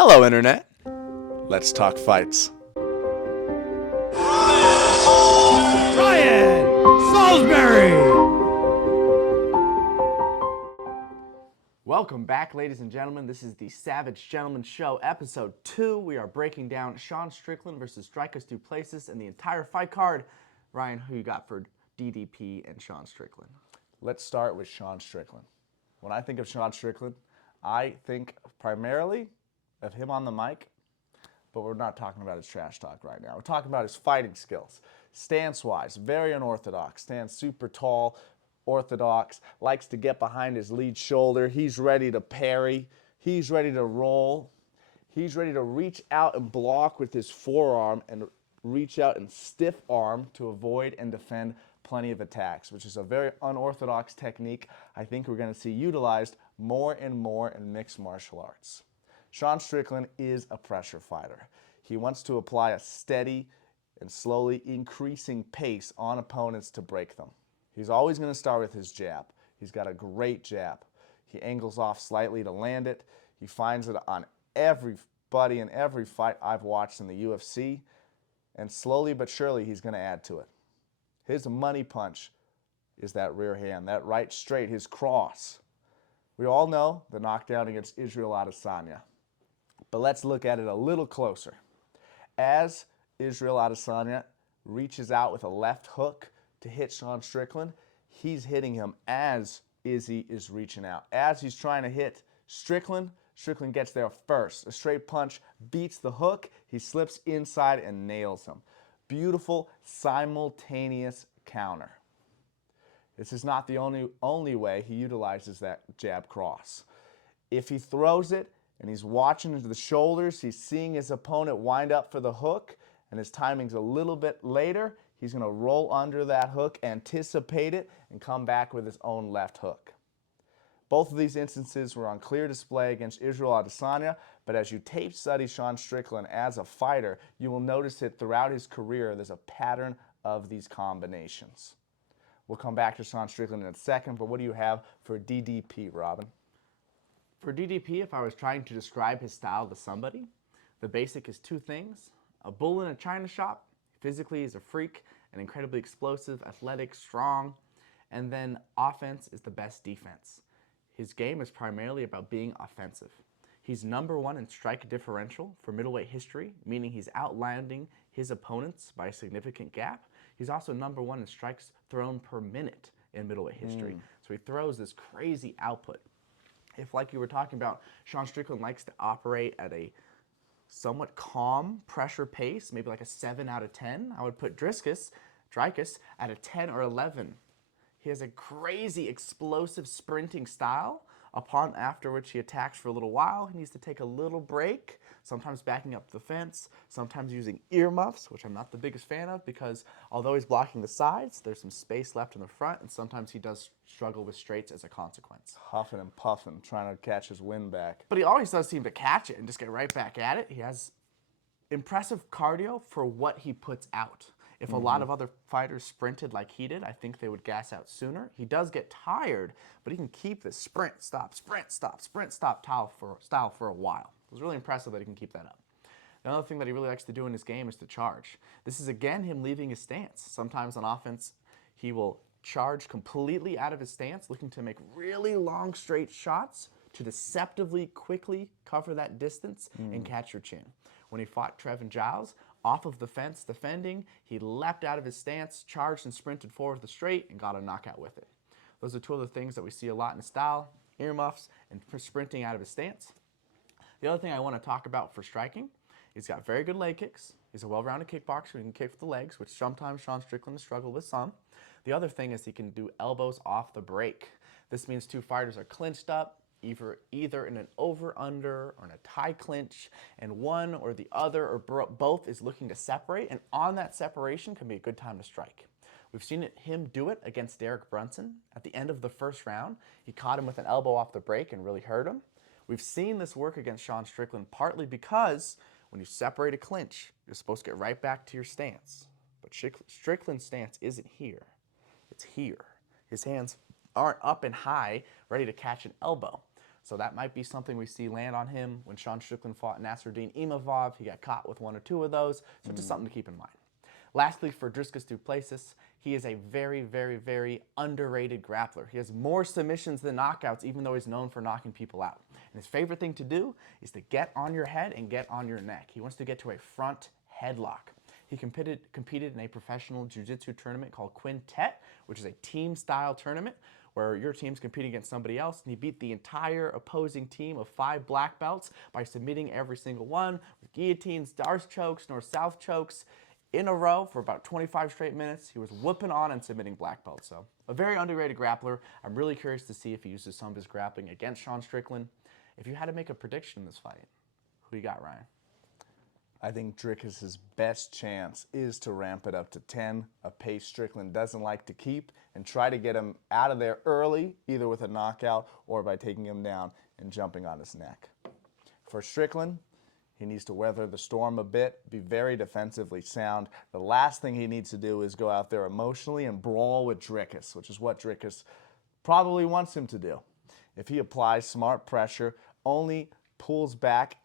Hello, Internet. Let's talk fights. Ryan Salisbury! Welcome back, ladies and gentlemen. This is the Savage Gentleman Show, Episode 2. We are breaking down Sean Strickland versus Driscus Du Plessis and the entire fight card. Ryan, who you got for DDP and Sean Strickland? Let's start with Sean Strickland. When I think of Sean Strickland, I think primarily of him on the mic, but we're not talking about his trash talk right now. We're talking about his fighting skills. Stance-wise, very unorthodox. Stands super tall, orthodox, likes to get behind his lead shoulder. He's ready to parry. He's ready to roll. He's ready to reach out and block with his forearm and reach out and stiff arm to avoid and defend plenty of attacks, which is a very unorthodox technique I think we're going to see utilized more and more in mixed martial arts. Sean Strickland is a pressure fighter. He wants to apply a steady and slowly increasing pace on opponents to break them. He's always going to start with his jab. He's got a great jab. He angles off slightly to land it. He finds it on everybody in every fight I've watched in the UFC, and slowly but surely he's going to add to it. His money punch is that rear hand, that right straight, his cross. We all know the knockdown against Israel Adesanya. But let's look at it a little closer. As Israel Adesanya reaches out with a left hook to hit Sean Strickland, he's hitting him as Izzy is reaching out. As he's trying to hit Strickland, Strickland gets there first. A straight punch beats the hook. He slips inside and nails him. Beautiful simultaneous counter. This is not the only way he utilizes that jab cross. If he throws it, and he's watching into the shoulders, he's seeing his opponent wind up for the hook, and his timing's a little bit later, he's going to roll under that hook, anticipate it, and come back with his own left hook. Both of these instances were on clear display against Israel Adesanya, but as you tape study Sean Strickland as a fighter, you will notice that throughout his career, there's a pattern of these combinations. We'll come back to Sean Strickland in a second, but what do you have for DDP, Robin? For DDP, if I was trying to describe his style to somebody, the basic is two things. A bull in a china shop. Physically, he's a freak and incredibly explosive, athletic, strong. And then offense is the best defense. His game is primarily about being offensive. He's #1 in strike differential for middleweight history, meaning he's outlanding his opponents by a significant gap. He's also #1 in strikes thrown per minute in middleweight history. So he throws this crazy output. If, like you were talking about, Sean Strickland likes to operate at a somewhat calm pressure pace, maybe like a 7 out of 10, I would put Driscus at a 10 or 11. He has a crazy explosive sprinting style, after which he attacks for a little while. He needs to take a little break, sometimes backing up the fence, sometimes using earmuffs, which I'm not the biggest fan of because although he's blocking the sides, there's some space left in the front, and sometimes he does struggle with straights as a consequence. Huffing and puffing, trying to catch his wind back. But he always does seem to catch it and just get right back at it. He has impressive cardio for what he puts out. If a lot of other fighters sprinted like he did, I think they would gas out sooner. He does get tired, but he can keep this sprint, stop style for a while. It was really impressive that he can keep that up. Another thing that he really likes to do in his game is to charge. This is, again, him leaving his stance. Sometimes on offense, he will charge completely out of his stance, looking to make really long, straight shots to deceptively quickly cover that distance and catch your chin. When he fought Trevin Giles, off of the fence defending, he leapt out of his stance, charged and sprinted forward the straight, and got a knockout with it. Those are two other things that we see a lot in his style, earmuffs and sprinting out of his stance. The other thing I want to talk about for striking, he's got very good leg kicks. He's a well-rounded kickboxer. He can kick with the legs, which sometimes Sean Strickland has struggled with some. The other thing is he can do elbows off the break. This means two fighters are clinched up, either in an over-under or in a tie clinch, and one or the other or both is looking to separate, and on that separation can be a good time to strike. We've seen him do it against Derek Brunson. At the end of the first round, he caught him with an elbow off the break and really hurt him. We've seen this work against Sean Strickland partly because when you separate a clinch, you're supposed to get right back to your stance. But Strickland's stance isn't here. It's here. His hands aren't up and high, ready to catch an elbow. So that might be something we see land on him. When Sean Strickland fought Nasruddin Imavov, he got caught with 1 or 2 of those. So just something to keep in mind. Lastly, for Driscus Du Plessis, he is a very, very, very underrated grappler. He has more submissions than knockouts, even though he's known for knocking people out. And his favorite thing to do is to get on your head and get on your neck. He wants to get to a front headlock. He competed in a professional jiu-jitsu tournament called Quintet, which is a team-style tournament where your team's competing against somebody else, and he beat the entire opposing team of 5 black belts by submitting every single one with guillotines, darce chokes, north-south chokes in a row for about 25 straight minutes. He was whooping on and submitting black belts. So a very underrated grappler. I'm really curious to see if he uses some of his grappling against Sean Strickland. If you had to make a prediction in this fight, who you got, Ryan? I think Driscus' best chance is to ramp it up to 10, a pace Strickland doesn't like to keep, and try to get him out of there early, either with a knockout or by taking him down and jumping on his neck. For Strickland, he needs to weather the storm a bit, be very defensively sound. The last thing he needs to do is go out there emotionally and brawl with Driscus, which is what Driscus probably wants him to do. If he applies smart pressure, only pulls back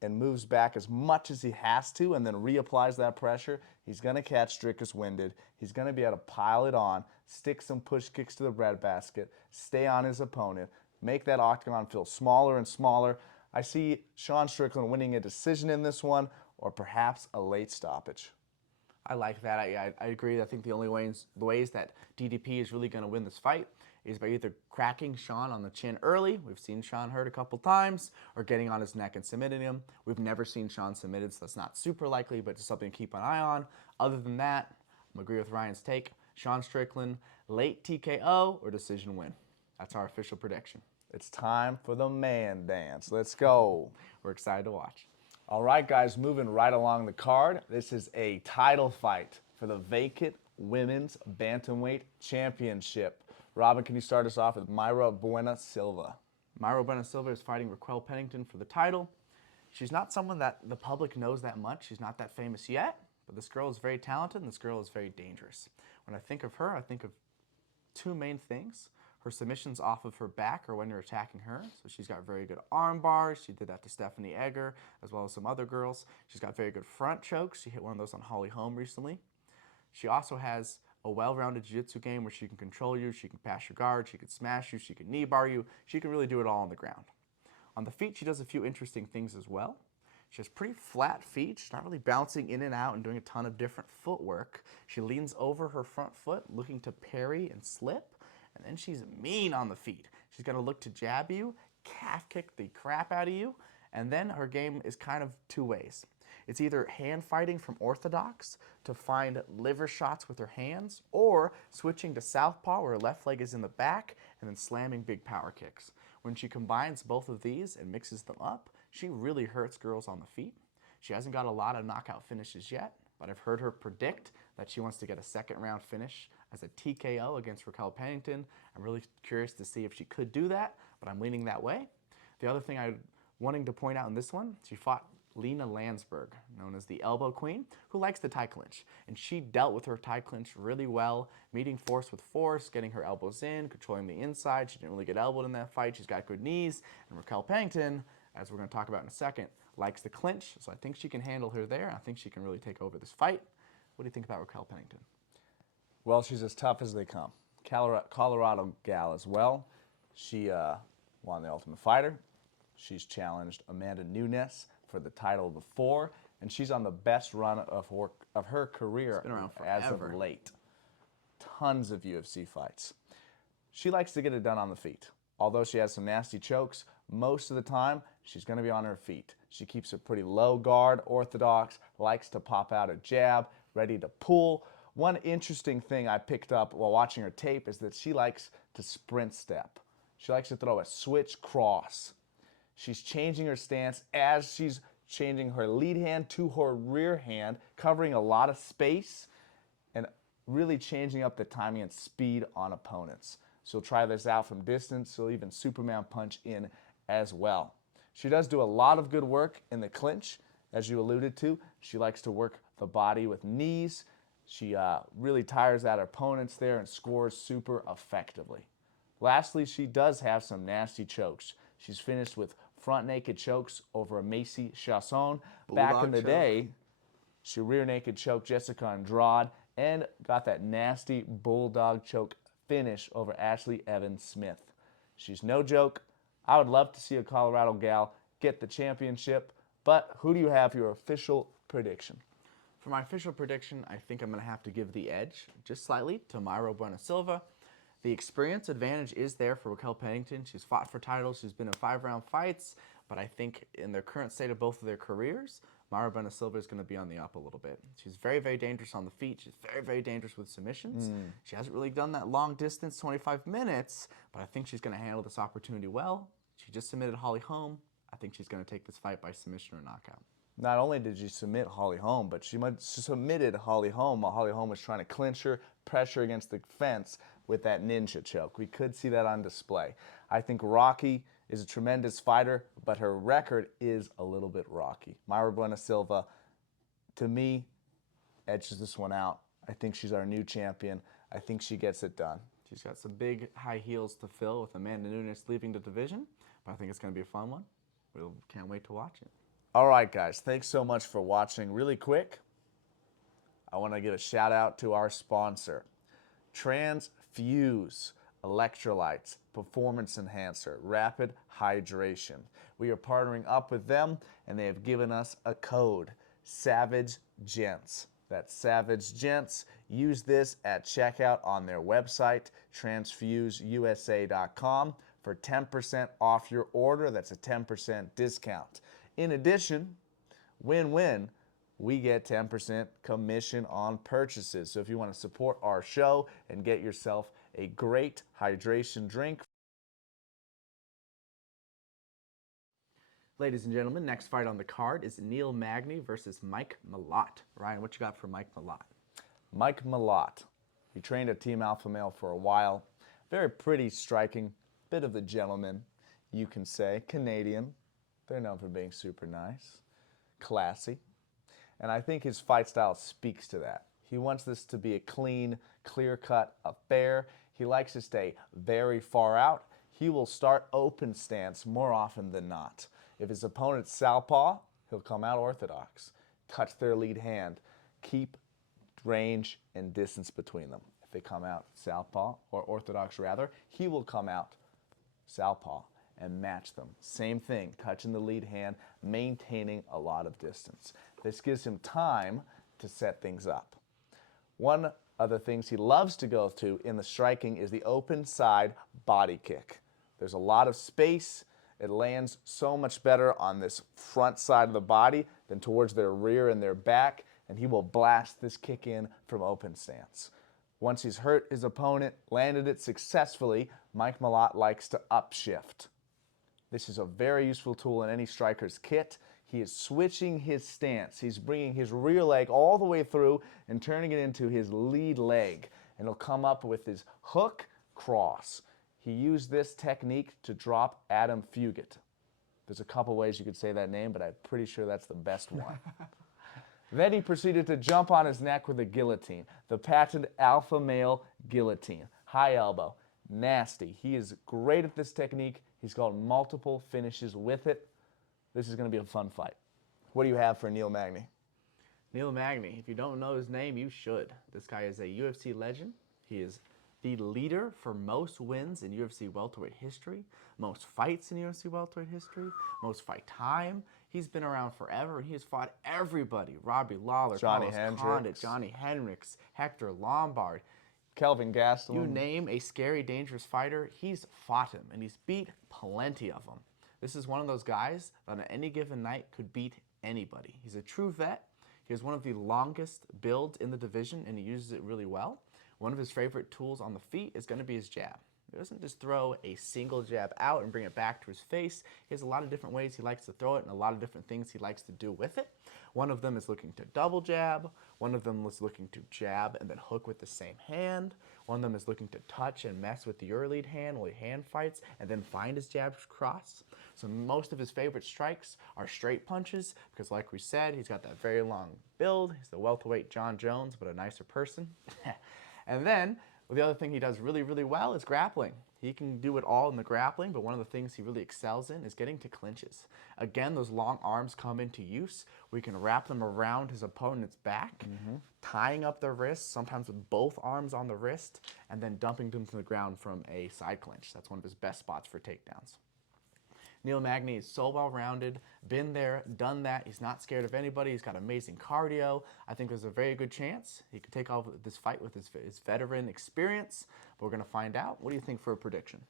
and moves back as much as he has to and then reapplies that pressure, he's going to catch Driscus winded. He's going to be able to pile it on, stick some push kicks to the breadbasket, stay on his opponent, make that octagon feel smaller and smaller. I see Sean Strickland winning a decision in this one, or perhaps a late stoppage. I like that. I agree. I think the only ways that DDP is really going to win this fight is by either cracking Sean on the chin early. We've seen Sean hurt a couple times, or getting on his neck and submitting him. We've never seen Sean submitted, so that's not super likely, but just something to keep an eye on. Other than that, I'm agree with Ryan's take. Sean Strickland, late TKO or decision win. That's our official prediction. It's time for the man dance. Let's go. We're excited to watch. All right, guys, moving right along the card. This is a title fight for the vacant Women's Bantamweight Championship. Robin, can you start us off with Myra Buena Silva? Myra Buena Silva is fighting Raquel Pennington for the title. She's not someone that the public knows that much. She's not that famous yet, but this girl is very talented and this girl is very dangerous. When I think of her, I think of 2 main things. Her submissions off of her back or when you're attacking her. So she's got very good arm bars. She did that to Stephanie Egger as well as some other girls. She's got very good front chokes. She hit one of those on Holly Holm recently. She also has a well-rounded jiu-jitsu game where she can control you, she can pass your guard, she can smash you, she can knee bar you. She can really do it all on the ground. On the feet, she does a few interesting things as well. She has pretty flat feet. She's not really bouncing in and out and doing a ton of different footwork. She leans over her front foot looking to parry and slip. And then she's mean on the feet. She's going to look to jab you, calf kick the crap out of you, and then her game is kind of 2 ways. It's either hand fighting from orthodox to find liver shots with her hands, or switching to southpaw where her left leg is in the back and then slamming big power kicks. When she combines both of these and mixes them up, she really hurts girls on the feet. She hasn't got a lot of knockout finishes yet, but I've heard her predict that she wants to get a 2nd round finish as a TKO against Raquel Pennington. I'm really curious to see if she could do that, but I'm leaning that way. The other thing I'm wanting to point out in this one, she fought Lena Landsberg, known as the Elbow Queen, who likes the tie clinch. And she dealt with her tie clinch really well, meeting force with force, getting her elbows in, controlling the inside. She didn't really get elbowed in that fight. She's got good knees. And Raquel Pennington, as we're going to talk about in a second, likes the clinch. So I think she can handle her there. I think she can really take over this fight. What do you think about Raquel Pennington? Well, she's as tough as they come. Colorado gal as well. She won the Ultimate Fighter. She's challenged Amanda Nunes for the title before, and she's on the best run of her career as of late. Tons of UFC fights. She likes to get it done on the feet. Although she has some nasty chokes, most of the time she's going to be on her feet. She keeps a pretty low guard, orthodox, likes to pop out a jab, ready to pull. One interesting thing I picked up while watching her tape is that she likes to sprint step. She likes to throw a switch cross. She's changing her stance as she's changing her lead hand to her rear hand, covering a lot of space and really changing up the timing and speed on opponents. She'll try this out from distance. She'll even Superman punch in as well. She does do a lot of good work in the clinch, as you alluded to. She likes to work the body with knees. She really tires out her opponents there and scores super effectively. Lastly, she does have some nasty chokes. She's finished with front naked chokes over Macy Chasson. Back in Bulldog the choke. day, she rear naked choked Jessica Andrade and got that nasty bulldog choke finish over Ashley Evans Smith. She's no joke. I would love to see a Colorado gal get the championship, but who do you have for your official prediction? For my official prediction, I think I'm going to have to give the edge, just slightly, to Myra Buena Silva. The experience advantage is there for Raquel Pennington. She's fought for titles. She's been in 5-round fights. But I think in their current state of both of their careers, Myra Buena Silva is going to be on the up a little bit. She's very, very dangerous on the feet. She's very, very dangerous with submissions. She hasn't really done that long distance, 25 minutes, but I think she's going to handle this opportunity well. She just submitted Holly Holm. I think she's going to take this fight by submission or knockout. Not only did she submit Holly Holm, but she submitted Holly Holm while Holly Holm was trying to clinch her, pressure against the fence with that ninja choke. We could see that on display. I think Rocky is a tremendous fighter, but her record is a little bit rocky. Myra Buena Silva, to me, edges this one out. I think she's our new champion. I think she gets it done. She's got some big high heels to fill with Amanda Nunes leaving the division, but I think it's going to be a fun one. We can't wait to watch it. All right, guys, thanks so much for watching. Really quick, I want to give a shout out to our sponsor, Transfuse Electrolytes Performance Enhancer Rapid Hydration. We are partnering up with them, and they have given us a code, Savage Gents. That's Savage Gents. Use this at checkout on their website, transfuseusa.com, for 10% off your order. That's a 10% discount. In addition, win-win, we get 10% commission on purchases. So if you want to support our show and get yourself a great hydration drink. Ladies and gentlemen, next fight on the card is Neil Magny versus Mike Malott. Ryan, what you got for Mike Malott? Mike Malott. He trained at Team Alpha Male for a while. Very pretty striking, bit of the gentleman, you can say. Canadian. They're known for being super nice, classy. And I think his fight style speaks to that. He wants this to be a clean, clear-cut affair. He likes to stay very far out. He will start open stance more often than not. If his opponent's southpaw, he'll come out orthodox, touch their lead hand, keep range and distance between them. If they come out southpaw, or orthodox rather, he will come out southpaw and match them. Same thing, touching the lead hand, maintaining a lot of distance. This gives him time to set things up. One of the things he loves to go to in the striking is the open side body kick. There's a lot of space. It lands so much better on this front side of the body than towards their rear and their back, and he will blast this kick in from open stance. Once he's hurt his opponent, landed it successfully, Mike Malott likes to upshift. This is a very useful tool in any striker's kit. He is switching his stance. He's bringing his rear leg all the way through and turning it into his lead leg. And he'll come up with his hook cross. He used this technique to drop Adam Fugit. There's a couple ways you could say that name, but I'm pretty sure that's the best one. Then he proceeded to jump on his neck with a guillotine, the patented alpha male guillotine. High elbow, nasty. He is great at this technique. He's got multiple finishes with it. This is going to be a fun fight. What do you have for Neil Magny? Neil Magny, if you don't know his name, you should. This guy is a UFC legend. He is the leader for most wins in UFC welterweight history, most fights in UFC welterweight history, most fight time. He's been around forever, and he has fought everybody. Robbie Lawler, Johnny Carlos Hendricks. Condit, Johnny Hendricks, Hector Lombard. Kelvin Gastelum. You name a scary, dangerous fighter, he's fought him, and he's beat plenty of them. This is one of those guys that on any given night could beat anybody. He's a true vet. He has one of the longest builds in the division, and he uses it really well. One of his favorite tools on the feet is going to be his jab. He doesn't just throw a single jab out and bring it back to his face. He has a lot of different ways he likes to throw it and a lot of different things he likes to do with it. One of them is looking to double jab. One of them is looking to jab and then hook with the same hand. One of them is looking to touch and mess with your lead hand while he hand fights and then find his jabs cross. So most of his favorite strikes are straight punches because like we said, he's got that very long build. He's the welterweight John Jones, but a nicer person. And then Well, the other thing he does really, really well is grappling. He can do it all in the grappling, but one of the things he really excels in is getting to clinches. Again, those long arms come into use. We can wrap them around his opponent's back, tying up their wrists, sometimes with both arms on the wrist, and then dumping them to the ground from a side clinch. That's one of his best spots for takedowns. Neil Magny is so well-rounded, been there, done that. He's not scared of anybody. He's got amazing cardio. I think there's a very good chance he could take off this fight with his veteran experience, but we're going to find out. What do you think for a prediction?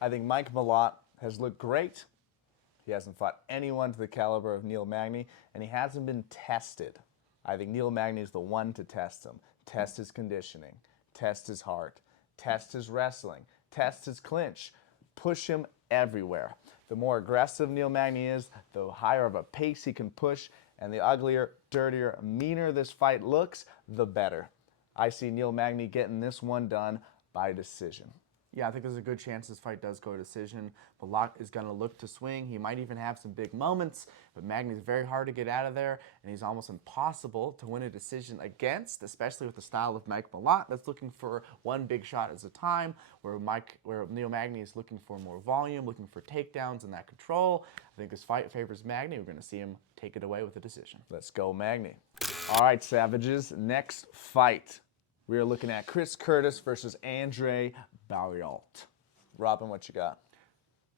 I think Mike Malott has looked great. He hasn't fought anyone to the caliber of Neil Magny, and he hasn't been tested. I think Neil Magny is the one to test him. Test his conditioning, test his heart, test his wrestling, test his clinch, push him everywhere. The more aggressive Neil Magny is, the higher of a pace he can push, and the uglier, dirtier, meaner this fight looks, the better. I see Neil Magny getting this one done by decision. Yeah, I think there's a good chance this fight does go to decision. Malott is going to look to swing. He might even have some big moments, but Magny's very hard to get out of there, and he's almost impossible to win a decision against, especially with the style of Mike Malott that's looking for one big shot at a time, where Neil Magny is looking for more volume, looking for takedowns and that control. I think this fight favors Magny. We're going to see him take it away with a decision. Let's go, Magny. All right, Savages, next fight. We are looking at Chris Curtis versus Andre Barriault. Robin, what you got?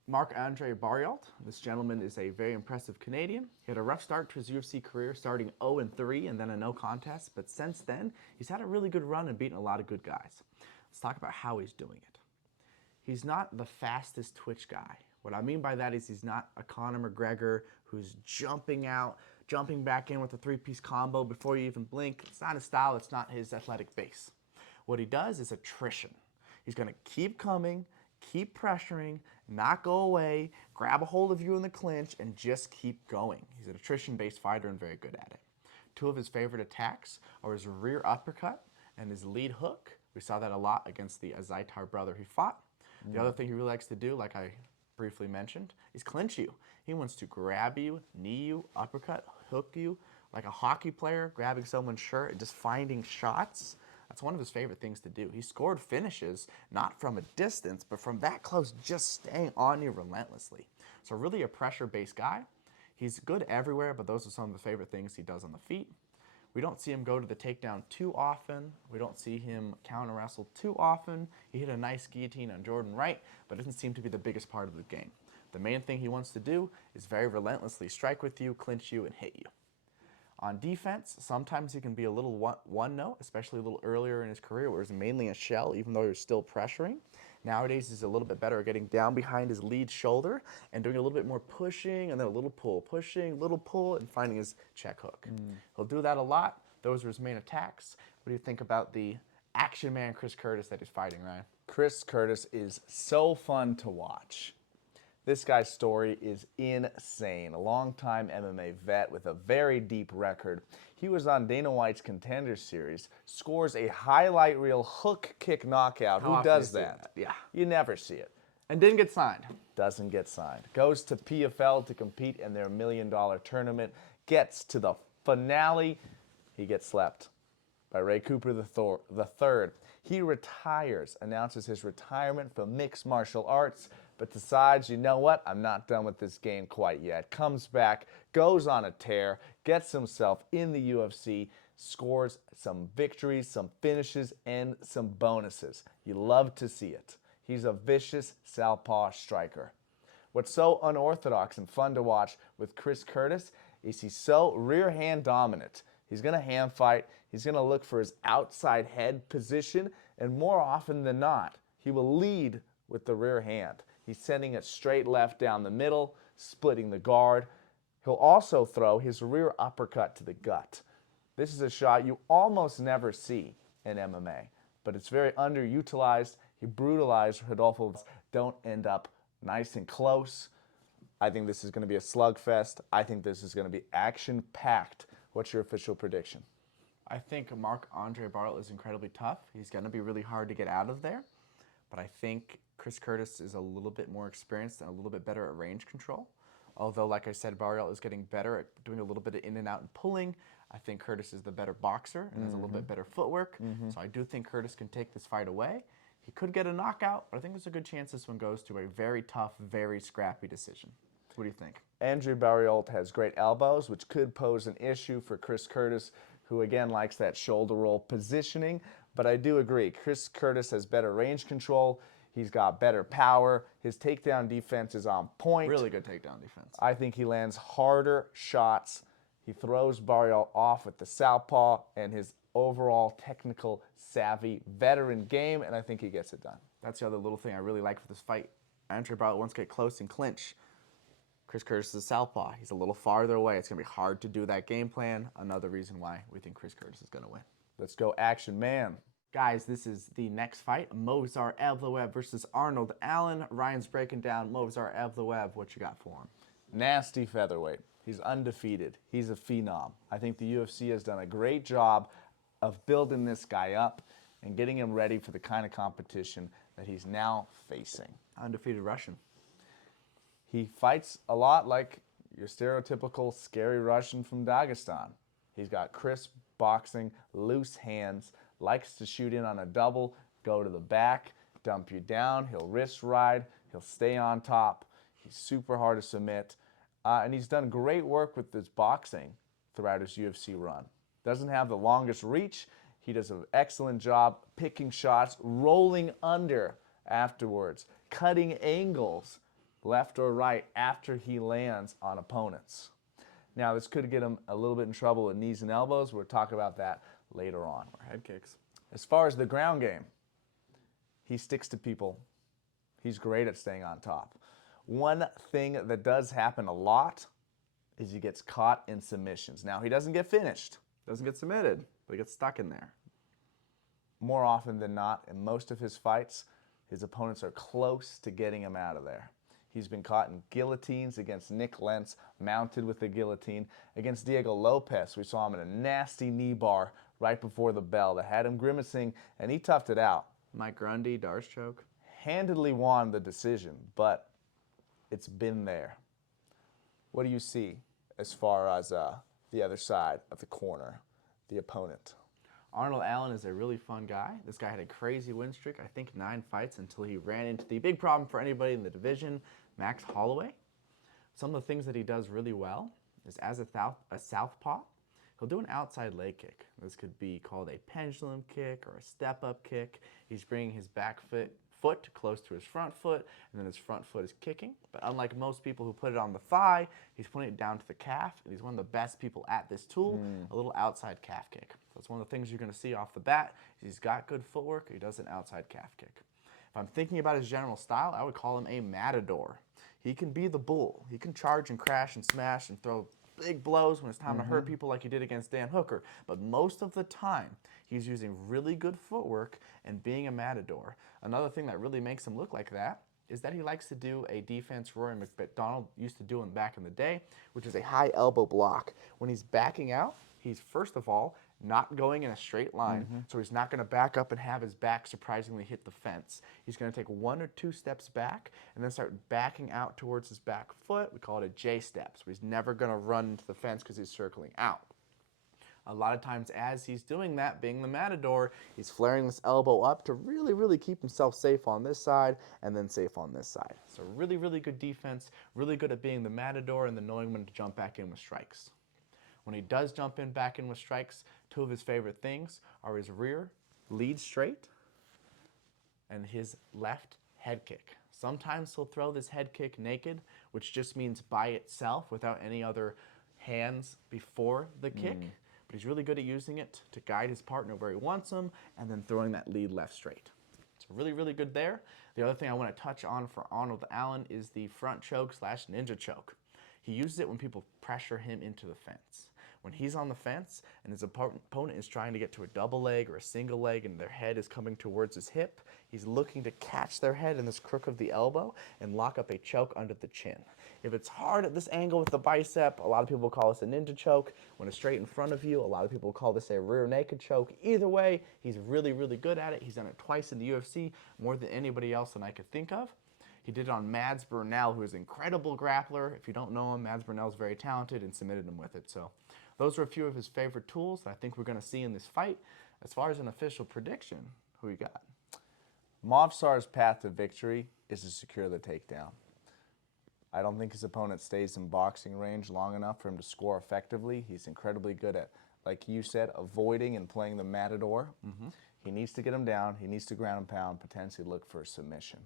Marc-Andre Barriault. This gentleman is a very impressive Canadian. He had a rough start to his UFC career, starting 0-3 and then a no contest. But since then, he's had a really good run and beaten a lot of good guys. Let's talk about how he's doing it. He's not the fastest twitch guy. What I mean by that is he's not a Conor McGregor who's jumping out, jumping back in with a three-piece combo before you even blink. It's not his style. It's not his athletic base. What he does is attrition. He's going to keep coming, keep pressuring, not go away, grab a hold of you in the clinch, and just keep going. He's an attrition-based fighter and very good at it. Two of his favorite attacks are his rear uppercut and his lead hook. We saw that a lot against the Azaitar brother he fought. The other thing he really likes to do, like I briefly mentioned, is clinch you. He wants to grab you, knee you, uppercut, hook you, like a hockey player grabbing someone's shirt and just finding shots. That's one of his favorite things to do. He scored finishes, not from a distance, but from that close, just staying on you relentlessly. So really a pressure-based guy. He's good everywhere, but those are some of the favorite things he does on the feet. We don't see him go to the takedown too often. We don't see him counter wrestle too often. He hit a nice guillotine on Jordan Wright, but it doesn't seem to be the biggest part of the game. The main thing he wants to do is very relentlessly strike with you, clinch you, and hit you. On defense, sometimes he can be a little one-note, especially a little earlier in his career where he was mainly a shell, even though he was still pressuring. Nowadays, he's a little bit better at getting down behind his lead shoulder and doing a little bit more pushing and then a little pull, pushing, little pull, and finding his check hook. He'll do that a lot. Those are his main attacks. What do you think about the action man Chris Curtis that he's fighting, Ryan? Chris Curtis is so fun to watch. This guy's story is insane. A longtime MMA vet with a very deep record. He was on Dana White's Contender Series, scores a highlight reel hook kick knockout. Who does that? Yeah. You never see it. And didn't get signed. Doesn't get signed. Goes to PFL to compete in their $1 million tournament. Gets to the finale. He gets slept by Ray Cooper III. He retires, announces his retirement from mixed martial arts, but decides, you know what, I'm not done with this game quite yet. Comes back, goes on a tear, gets himself in the UFC, scores some victories, some finishes, and some bonuses. You love to see it. He's a vicious southpaw striker. What's so unorthodox and fun to watch with Chris Curtis is he's so rear hand dominant. He's going to hand fight. He's going to look for his outside head position, and more often than not, he will lead with the rear hand. He's sending it straight left down the middle, splitting the guard. He'll also throw his rear uppercut to the gut. This is a shot you almost never see in MMA, but it's very underutilized. He brutalized Rodolfo. Don't end up nice and close. I think this is going to be a slugfest. I think this is going to be action-packed. What's your official prediction? I think Marc-Andre Barriault is incredibly tough. He's going to be really hard to get out of there. But I think Chris Curtis is a little bit more experienced and a little bit better at range control. Although, like I said, Barrial is getting better at doing a little bit of in and out and pulling. I think Curtis is the better boxer and has a little bit better footwork. So I do think Curtis can take this fight away. He could get a knockout, but I think there's a good chance this one goes to a very tough, very scrappy decision. What do you think? Andrew Barriault has great elbows, which could pose an issue for Chris Curtis, who again likes that shoulder roll positioning. But I do agree, Chris Curtis has better range control. He's got better power. His takedown defense is on point. Really good takedown defense. I think he lands harder shots. He throws Barriault off with the southpaw and his overall technical savvy veteran game, and I think he gets it done. That's the other little thing I really like for this fight. Andrew Barriault wants to get close and clinch. Chris Curtis is a southpaw. He's a little farther away. It's going to be hard to do that game plan. Another reason why we think Chris Curtis is going to win. Let's go action man. Guys, this is the next fight. Movsar Evloev versus Arnold Allen. Ryan's breaking down Movsar Evloev. What you got for him? Nasty featherweight. He's undefeated. He's a phenom. I think the UFC has done a great job of building this guy up and getting him ready for the kind of competition that he's now facing. Undefeated Russian. He fights a lot like your stereotypical scary Russian from Dagestan. He's got crisp boxing, loose hands, likes to shoot in on a double, go to the back, dump you down. He'll wrist ride. He'll stay on top. He's super hard to submit. And he's done great work with this boxing throughout his UFC run. Doesn't have the longest reach. He does an excellent job picking shots, rolling under afterwards, cutting angles left or right after he lands on opponents. Now, this could get him a little bit in trouble with knees and elbows. We'll talk about that later on. Or head kicks. As far as the ground game, he sticks to people. He's great at staying on top. One thing that does happen a lot is he gets caught in submissions. Now, he doesn't get finished. Doesn't get submitted, but he gets stuck in there. More often than not, in most of his fights, his opponents are close to getting him out of there. He's been caught in guillotines against Nick Lentz, mounted with the guillotine. Against Diego Lopez, we saw him in a nasty knee bar right before the bell that had him grimacing, and he toughed it out. Mike Grundy, Darce choke. Handedly won the decision, but it's been there. What do you see as far as the other side of the corner, the opponent? Arnold Allen is a really fun guy. This guy had a crazy win streak, I think 9 fights, until he ran into the big problem for anybody in the division, Max Holloway. Some of the things that he does really well is as a southpaw, he'll do an outside leg kick. This could be called a pendulum kick or a step-up kick. He's bringing his back foot close to his front foot, and then his front foot is kicking. But unlike most people who put it on the thigh, he's putting it down to the calf, and he's one of the best people at this tool, a little outside calf kick. So it's one of the things you're going to see off the bat. He's got good footwork. He does an outside calf kick. If I'm thinking about his general style, I would call him a matador. He can be the bull. He can charge and crash and smash and throw big blows when it's time to hurt people like he did against Dan Hooker. But most of the time, he's using really good footwork and being a matador. Another thing that really makes him look like that is that he likes to do a defense Rory McDonald used to do back in the day, which is a high elbow block. When he's backing out, he's first of all not going in a straight line, so he's not going to back up and have his back surprisingly hit the fence. He's going to take 1 or 2 steps back and then start backing out towards his back foot. We call it a J-step, so he's never going to run into the fence because he's circling out. A lot of times as he's doing that, being the matador, he's flaring this elbow up to really, really keep himself safe on this side and then safe on this side. So really, really good defense, really good at being the matador and then knowing when to jump back in with strikes. When he does jump back in with strikes, 2 of his favorite things are his rear lead straight and his left head kick. Sometimes he'll throw this head kick naked, which just means by itself without any other hands before the kick. But he's really good at using it to guide his partner where he wants him and then throwing that lead left straight. So really, really good there. The other thing I want to touch on for Arnold Allen is the front choke / ninja choke. He uses it when people pressure him into the fence. When he's on the fence and his opponent is trying to get to a double leg or a single leg and their head is coming towards his hip, he's looking to catch their head in this crook of the elbow and lock up a choke under the chin. If it's hard at this angle with the bicep, a lot of people call this a ninja choke. When it's straight in front of you, a lot of people call this a rear naked choke. Either way, he's really, really good at it. He's done it twice in the UFC, more than anybody else that I could think of. He did it on Mads Burnell, who is an incredible grappler. If you don't know him, Mads Burnell is very talented, and submitted him with it. So those are a few of his favorite tools that I think we're going to see in this fight. As far as an official prediction, who you got? Movsar's path to victory is to secure the takedown. I don't think his opponent stays in boxing range long enough for him to score effectively. He's incredibly good at, like you said, avoiding and playing the matador. He needs to get him down. He needs to ground and pound, potentially look for a submission.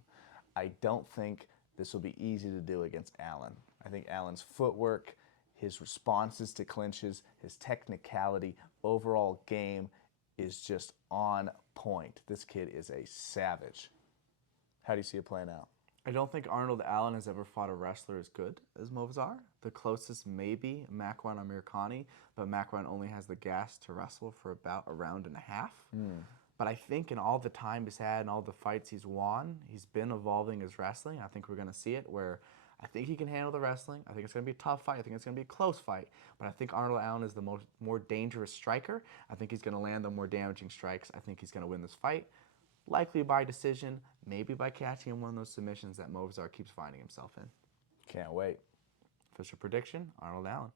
I don't think this will be easy to do against Allen. I think Allen's footwork, his responses to clinches, his technicality, overall game is just on point. This kid is a savage. How do you see it playing out? I don't think Arnold Allen has ever fought a wrestler as good as Movsar. The closest may be Makwan Amirkhani, but Makwan only has the gas to wrestle for about a round and a half. But I think in all the time he's had and all the fights he's won, he's been evolving his wrestling. I think we're going to see it where I think he can handle the wrestling. I think it's going to be a tough fight. I think it's going to be a close fight. But I think Arnold Allen is the more dangerous striker. I think he's going to land the more damaging strikes. I think he's going to win this fight. Likely by decision, maybe by catching him one of those submissions that Movsar keeps finding himself in. Can't wait. Official prediction, Arnold Allen.